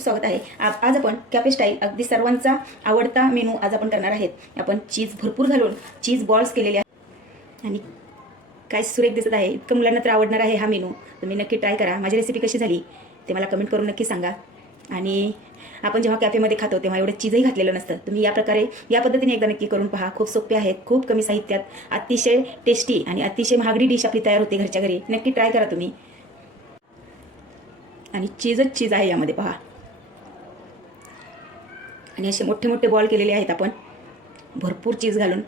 खूप स्वागत आहे। आज आपण कॅफे स्टाईल अगदी सर्वांचा आवडता मेनू आज आपण करणार आहेत। आपण चीज भरपूर घालून चीज बॉल्स केलेले आहेत आणि काय सुरेख दिसत आहे। इतकं मुलांना तर आवडणार आहे हा मेनू। तुम्ही नक्की ट्राय करा। माझी रेसिपी कशी झाली ते मला कमेंट करून नक्की सांगा। आणि आपण जेव्हा कॅफेमध्ये खातो तेव्हा एवढं चीजही घातलेलं नसतं। तुम्ही या प्रकारे या पद्धतीने एकदा नक्की करून पहा। खूप सोपे आहेत, खूप कमी साहित्यात अतिशय टेस्टी आणि अतिशय महागडी डिश आपली तयार होते घरच्या घरी। नक्की ट्राय करा तुम्ही। आणि चीजच चीज आहे यामध्ये पहा। आणि असे मोठे मोठे बॉल केलेले आहेत आपण भरपूर चीज घालून।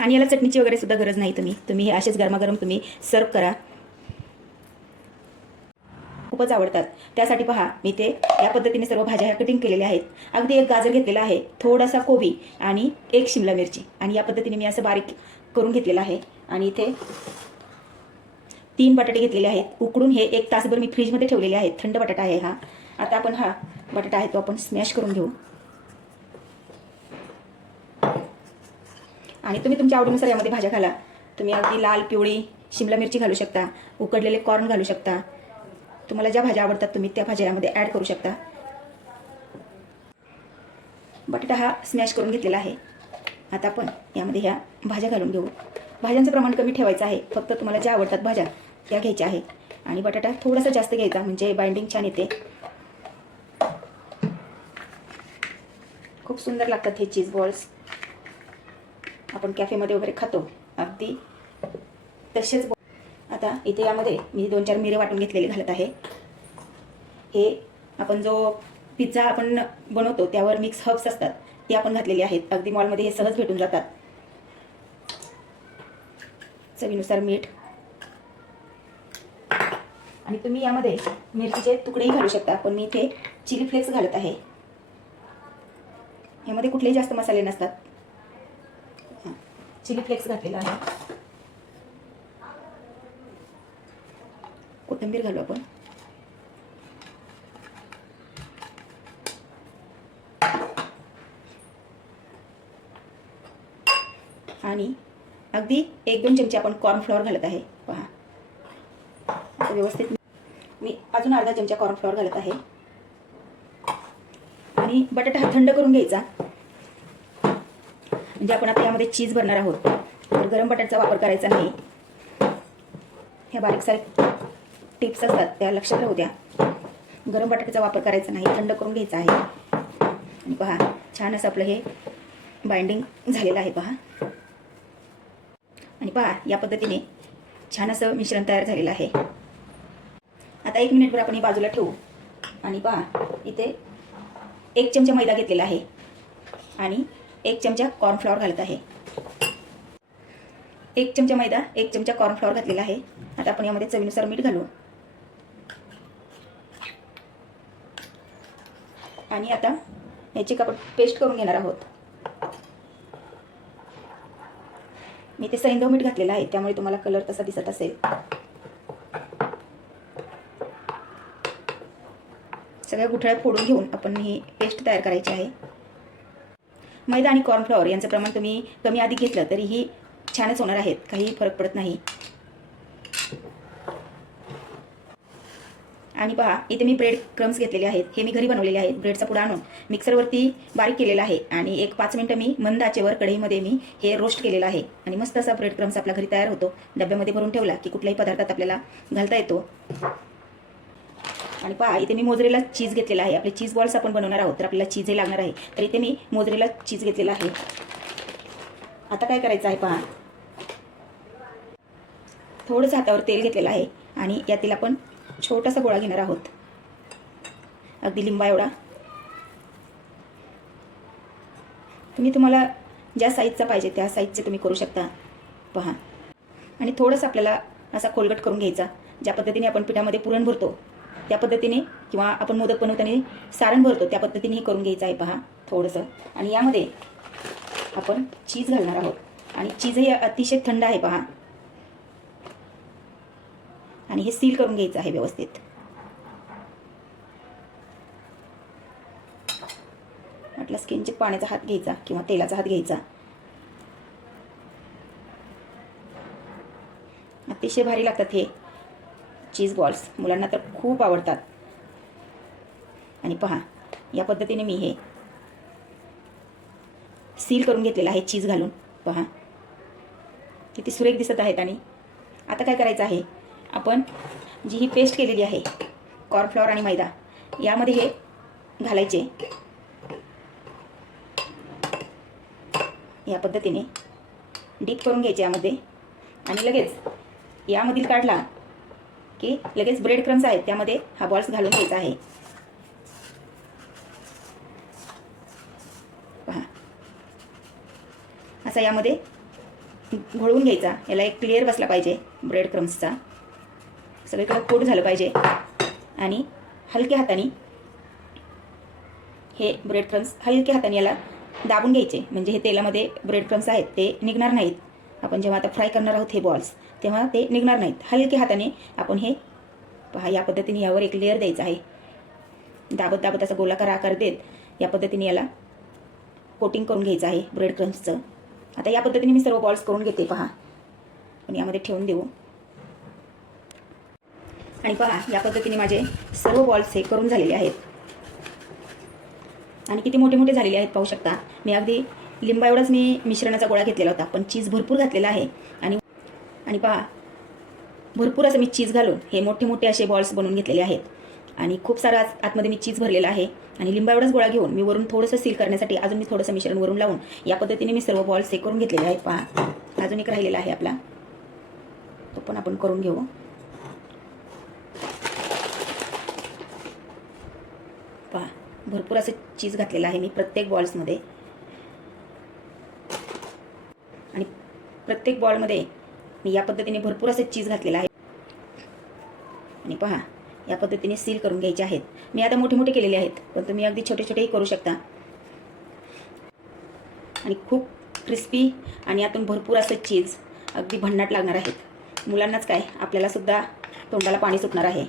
आणि याला चटणीची वगैरे सुद्धा गरज नाही। तुम्ही हे असेच गरमागरम तुम्ही सर्व करा। खूपच आवडतात। त्यासाठी पहा मी ते या पद्धतीने सर्व भाज्या कटिंग केलेल्या आहेत। अगदी एक गाजर घेतलेला आहे, थोडासा कोबी आणि एक शिमला मिरची आणि या पद्धतीने मी असं बारीक करून घेतलेला आहे। आणि इथे 3 बटाटे घेतलेले आहेत उकडून। हे 1 तासभर मी फ्रीजमध्ये ठेवलेले आहेत। थंड बटाटा आहे हा। आता आपण हा बटाटा आहे तो आपण स्मॅश करून घेऊ। आणि तुम्ही तुमच्या आवडीनुसार यामध्ये भाज्या घाला। तुम्ही अगदी लाल पिवळी शिमला मिरची घालू शकता, उकडलेले कॉर्न घालू शकता। तुम्हाला ज्या भाज्या आवडतात तुम्ही त्या भाज्या यामध्ये ॲड करू शकता। बटाटा हा स्मॅश करून घेतलेला आहे। आता आपण यामध्ये ह्या भाज्या घालून घेऊ। भाज्यांचं प्रमाण कमी ठेवायचं आहे। फक्त तुम्हाला ज्या आवडतात भाज्या त्या घ्यायच्या आहे। आणि बटाटा थोडासा जास्त घ्यायचा म्हणजे बाइंडिंग छान येते। खूप सुंदर लागतात हे चीज बॉल्स। आपण कॅफेमध्ये वगैरे खातो अगदी तसेच। आता इथे यामध्ये मी 2-4 मिरे वाटून घेतलेले घालत आहे। हे आपण जो पिझ्झा आपण बनवतो त्यावर मिक्स हर्ब्स असतात ते आपण घातलेले आहेत। अगदी मॉलमध्ये हे सहज भेटून जातात। चवीनुसार मीठ आणि तुम्ही यामध्ये मिरचीचे तुकडेही घालू शकता, पण मी इथे चिली फ्लेक्स घालत आहे। यामध्ये कुठलेही जास्त मसाले नसतात। चिली फ्लेक्स घातलेला आहे। कोथिंबीर घालू आपण। आणि अगदी 1-2 चमचे आपण कॉर्नफ्लॉवर घालत आहे पहा। व्यवस्थित मी अजून अर्धा चमचा कॉर्नफ्लॉवर घालत आहे। आणि बटाटा हा थंड करून घ्यायचा म्हणजे आपण आता यामध्ये चीज भरणार आहोत, तर गरम बटाट्याचा वापर करायचा नाही। ह्या बारीक सारीक टिप्स असतात त्या लक्षात राहू द्या। गरम बटाट्याचा वापर करायचा नाही, थंड करून घ्यायचा आहे। आणि पहा छान असं आपलं हे बाइंडिंग झालेलं आहे पहा। आणि पहा या पद्धतीने छान असं मिश्रण तयार झालेलं आहे। आता 1 मिनिटभर आपण ही बाजूला ठेवू। आणि पहा इथे 1 चमचा मैदा घेतलेला आहे आणि 1 चमचा कॉर्नफ्लॉवर घालत आहे। 1 चमचा मैदा 1 चमचा कॉर्नफ्लॉवर घातलेला आहे। आता आपण यामध्ये चवीनुसार मीठ घालू। आणि आता याची आपण पेस्ट करून घेणार आहोत। मी ते सैंधव मीठ घातलेलं आहे त्यामुळे तुम्हाला कलर तसा दिसत असेल। सगळ्या गुठळ्या फोडून घेऊन आपण ही पेस्ट तयार करायची आहे। मैदा आणि कॉर्नफ्लॉवर यांचं प्रमाण तुम्ही कमी अधिक घेतलं तरीही छानच होणार आहेत, काही फरक पडत नाही। आणि पहा इथे मी ब्रेड क्रम्स घेतलेले आहेत। हे मी घरी बनवलेले आहेत। ब्रेडचा पुडा आणून मिक्सरवरती बारीक केलेला आहे आणि एक 5 मिनिटं मी मंद आचेवर कढईमध्ये मी हे रोस्ट केलेलं आहे। आणि मस्त असा ब्रेड क्रम्स आपल्या घरी तयार होतो। डब्यामध्ये भरून ठेवला की कुठल्याही पदार्थात आपल्याला घालता येतो। आणि पहा इथे मी मोझरेला चीज घेतलेला आहे। आपले चीज बॉल्स आपण बनवणार आहोत तर आपल्याला चीजही लागणार आहे, तर इथे मी मोझरेला चीज घेतलेला आहे। आता काय करायचं आहे पहा, थोडंसं हातावर तेल घेतलेलं आहे आणि यातील आपण छोटासा गोळा घेणार आहोत, अगदी लिंबा एवढा। तुम्हाला ज्या साईजचा पाहिजे त्या साईजचे तुम्ही करू शकता पहा। आणि थोडंसं आपल्याला असा खोलगट करून घ्यायचा। ज्या पद्धतीने आपण पिठामध्ये पुरण भरतो त्या पद्धतीने, किंवा आपण मोदक बनवताना सारण भरतो त्या पद्धतीने करून घ्यायचं आहे पहा थोडंसं। आणि यामध्ये आपण चीज घालणार आहोत आणि चीजही अतिशय थंड आहे पहा। आणि हे सील करून घ्यायचं आहे व्यवस्थित। म्हटलं किंचित पाण्याचा हात घ्यायचा किंवा तेलाचा हात घ्यायचा। अतिशय भारी लागतात हे चीज बॉल्स मुलांना तर खूप आवडतात. आणि पहा, या पद्धतीने मी हे सील करून घेतलेलं आहे चीज घालून. पहा किती सुरेख दिसत आहेत. आणि आता काय करायचं आहे, आपण जी ही पेस्ट केलेली आहे कॉर्नफ्लॉवर आणि मैदा, यामध्ये हे घालायचे. या पद्धतीने डीप करून घ्यायचे यामध्ये. आणि लगेच यामधील काढला की लगेच ब्रेड क्रम्स आहेत त्यामध्ये हा बॉल्स घालून घ्यायचा आहे. पहा, असा यामध्ये घोळवून घ्यायचा. याला एक क्लिअर बसला पाहिजे ब्रेड क्रम्सचा, सगळीकडे कोट झालं पाहिजे. आणि हलक्या हाताने हे ब्रेड क्रम्स हलक्या हाताने याला दाबून घ्यायचे, म्हणजे हे तेलामध्ये ब्रेड क्रम्स आहेत ते निघणार नाहीत. आपण जेव्हा आता फ्राय करणार आहोत हे बॉल्स, तेव्हा ते निघणार नाहीत. हलक्या हाताने आपण हे पहा या पद्धतीने यावर एक लेअर द्यायचा आहे. दाबत दाबत असा गोलाकार आकार देत या पद्धतीने याला कोटिंग करून घ्यायचं आहे ब्रेड क्रम्सचं. आता या पद्धतीने मी सर्व बॉल्स करून घेते. पहा, आणि यामध्ये ठेवून देऊ. आणि पहा, या पद्धतीने माझे सर्व बॉल्स हे करून झालेले आहेत. आणि किती मोठे मोठे झालेले आहेत पाहू शकता. मी अगदी लिंबा एवढाच मी मिश्रणाचा गोळा घेतलेला होता, पण चीज भरपूर घातलेला आहे. आणि पहा, भरपूर असं मी चीज घालून हे मोठे मोठे असे बॉल्स बनवून घेतलेले आहेत. आणि खूप सारा आतमध्ये मी चीज भरलेला आहे. आणि लिंबा एवढाच गोळा घेऊन मी वरून थोडंसं सील करण्यासाठी अजून मी थोडंसं मिश्रण वरून लावून या पद्धतीने मी सर्व बॉल्स हे करून घेतलेले आहेत. पहा, अजून एक राहिलेला आहे आपला, तो पण आपण करून घेऊ. पहा, भरपूर असं चीज घातलेलं आहे मी प्रत्येक बॉल्समध्ये. आणि प्रत्येक बॉलमध्ये मी या पद्धतीने भरपूर असं चीज घातलेलं आहे. आणि पहा, या पद्धतीने सील करून घ्यायचे आहेत. मी आता मोठे मोठे केलेले आहेत, पण तुम्ही अगदी छोटे छोटेही करू शकता. आणि खूप क्रिस्पी आणि यातून भरपूर असं चीज अगदी भन्नाट लागणार आहेत. मुलांनाच काय, आपल्याला सुद्धा तोंडाला पाणी सुटणार आहे.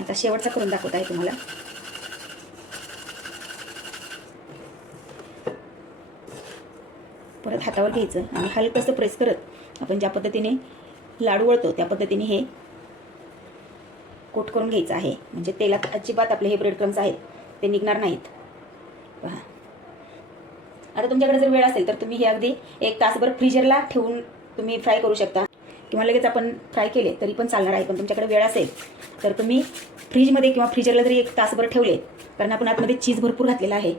आता शेवटचा करून दाखवत आहे तुम्हाला. परत हातावर घ्यायचं आणि हलकंसं प्रेस करत आपण ज्या पद्धतीने लाडू वळतो त्या पद्धतीने हे कोट करून घ्यायचं आहे. म्हणजे तेलात अजिबात आपले हे ब्रेड क्रम्स आहेत ते निघणार नाहीत. पहा, आता तुमच्याकडे जर वेळ असेल तर तुम्ही हे अगदी 1 तासभर फ्रीजरला ठेवून तुम्ही फ्राय करू शकता, किंवा लगेच आपण फ्राय केले तरी पण चालणार आहे. पण तुमच्याकडे वेळ असेल तर तुम्ही फ्रीजमध्ये किंवा फ्रीजरला जरी 1 तासभर ठेवले, कारण आपण आतमध्ये चीज भरपूर घातलेला आहे,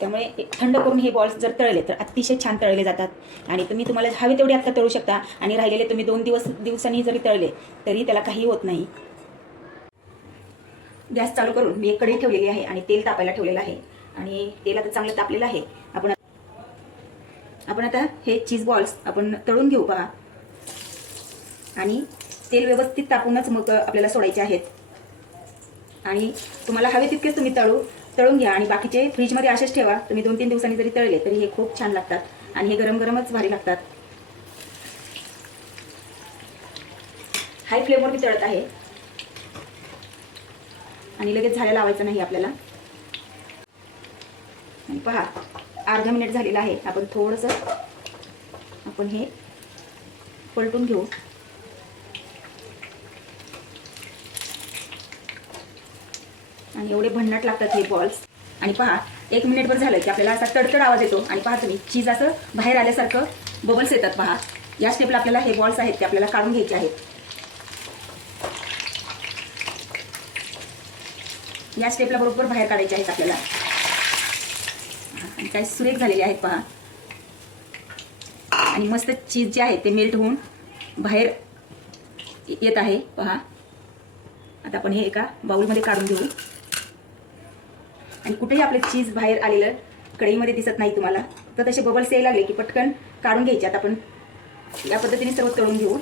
त्यामुळे थंड करून हे बॉल्स जर तळले तर अतिशय छान तळले जातात. आणि तुम्हाला हवे तेवढे आत्ता तळू शकता. आणि राहिलेले तुम्ही 2 दिवसांनी जरी तळले तरी त्याला काही होत नाही. गॅस चालू करून मी एक कढई ठेवलेली आहे आणि तेल तापायला ठेवलेलं आहे. आणि तेल आता चांगलं तापलेलं आहे. आपण आता हे चीज बॉल्स आपण तळून घेऊ. पहा, आणि तेल व्यवस्थित तापूनच मग आपल्याला सोडायचे आहेत. आणि तुम्हाला हवे तितकेच तुम्ही तळून घ्या. आणि बाकीचे फ्रीजमध्ये असेच ठेवा. तुम्ही 2-3 दिवसांनी जरी तळले तरी हे खूप छान लागतात. आणि हे गरम गरमच भारी लागतात. हाय फ्लेमवर मी तळत आहे. आणि लगेच झाल्या लावायचं नाही आपल्याला. आणि पहा, अर्धा मिनिट झालेला आहे. आपण थोडंसं आपण हे पलटून घेऊ. आणि एवढे भन्नाट लागतात हे बॉल्स. आणि पहा, 1 मिनिटभर झालं की आपल्याला असा तडतड आवाज येतो. आणि पहा तुम्ही, चीज असं बाहेर आल्यासारखं बबल्स येतात. पहा, या स्टेपला आपल्याला हे बॉल्स आहेत ते आपल्याला काढून घ्यायचे आहेत. या स्टेपला बरोबर बाहेर काढायचे आहेत आपल्याला. आणि काय सुरेख झालेले आहेत पहा. आणि मस्त चीज जे आहे ते मेल्ट होऊन बाहेर येत आहे. पहा, आता आपण हे एका बाउलमध्ये काढून घेऊ. आणि कुठेही आपले चीज बाहेर आलेलं कढईमध्ये दिसत नाही तुम्हाला, तर तसे बबल्स यायला लागले की पटकन काढून घ्यायचे. आता आपण या पद्धतीने सर्व तळून घेऊ.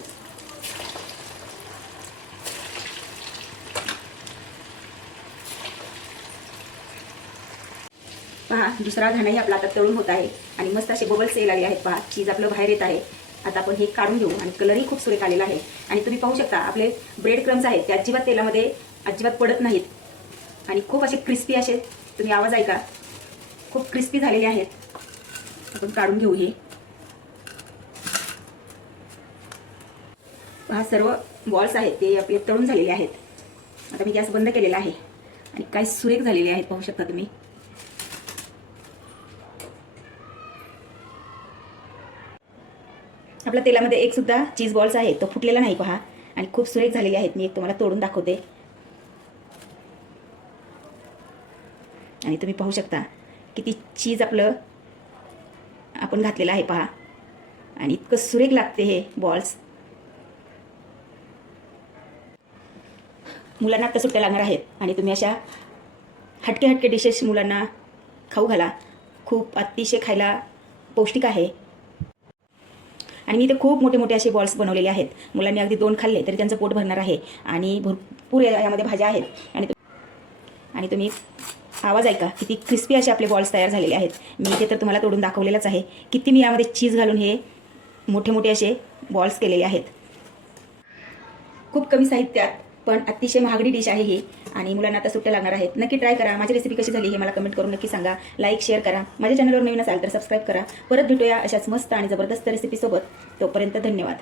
पहा, दुसरा घाणाही आपला आता तळून होत आहे. आणि मस्त असे बबल्स यायला लागले आहेत. पहा, चीज आपलं बाहेर येत आहे. आता आपण हे काढून घेऊ. आणि कलरही खूप सुरेख आलेला आहे. आणि तुम्ही पाहू शकता आपले ब्रेड क्रम्स आहेत ते अजिबात तेलामध्ये अजिबात पडत नाहीत. आणि खूप असे क्रिस्पी असे, तुम्ही आवाज ऐका, खूप क्रिस्पी झालेले आहेत. आपण काढून घेऊ हे. हा सर्व बॉल्स आहेत ते आपले तळून झालेले आहेत. आता मी गॅस बंद केलेला आहे आणि काय सुरेख झालेले आहेत पाहू शकता तुम्ही. आपल्या तेलामध्ये एक सुद्धा चीज बॉल्स आहे तो फुटलेला नाही पहा आणि खूप सुरेख झालेले आहेत. मी एक तुम्हाला तोडून दाखवते आणि तुम्ही पाहू शकता किती चीज आपलं आपण घातलेलं आहे पहा आणि इतकं सुरेख लागते हे बॉल्स. मुलांना आता सुट्ट्या लागणार आहेत आणि तुम्ही अशा हटके डिशेस मुलांना खाऊ घाला. खूप अतिशय खायला पौष्टिक आहे आणि मी इथे खूप मोठे मोठे असे बॉल्स बनवलेले आहेत. मुलांनी अगदी 2 खाल्ले तरी त्यांचं पोट भरणार आहे आणि भरपूर यामध्ये भाज्या आहेत आणि तुम्ही आवाज ऐका किती क्रिस्पी असे आपले बॉल्स तयार झालेले आहेत. मी इथे तर तुम्हाला तोडून दाखवलेलंच आहे किती मी यामध्ये चीज घालून हे मोठे मोठे असे बॉल्स केलेले आहेत. खूप कमी साहित्यात पण अतिशय महागडी डिश आहे ही आणि मुलांना आता सुट्ट्या लागणार आहेत. नक्की ट्राय करा. माझी रेसिपी कशी झाली हे मला कमेंट करून नक्की सांगा. लाईक शेअर करा. माझ्या चॅनलवर नवीन असाल तर सबस्क्राईब करा. परत भेटूया अशाच मस्त आणि जबरदस्त रेसिपीसोबत. तोपर्यंत धन्यवाद.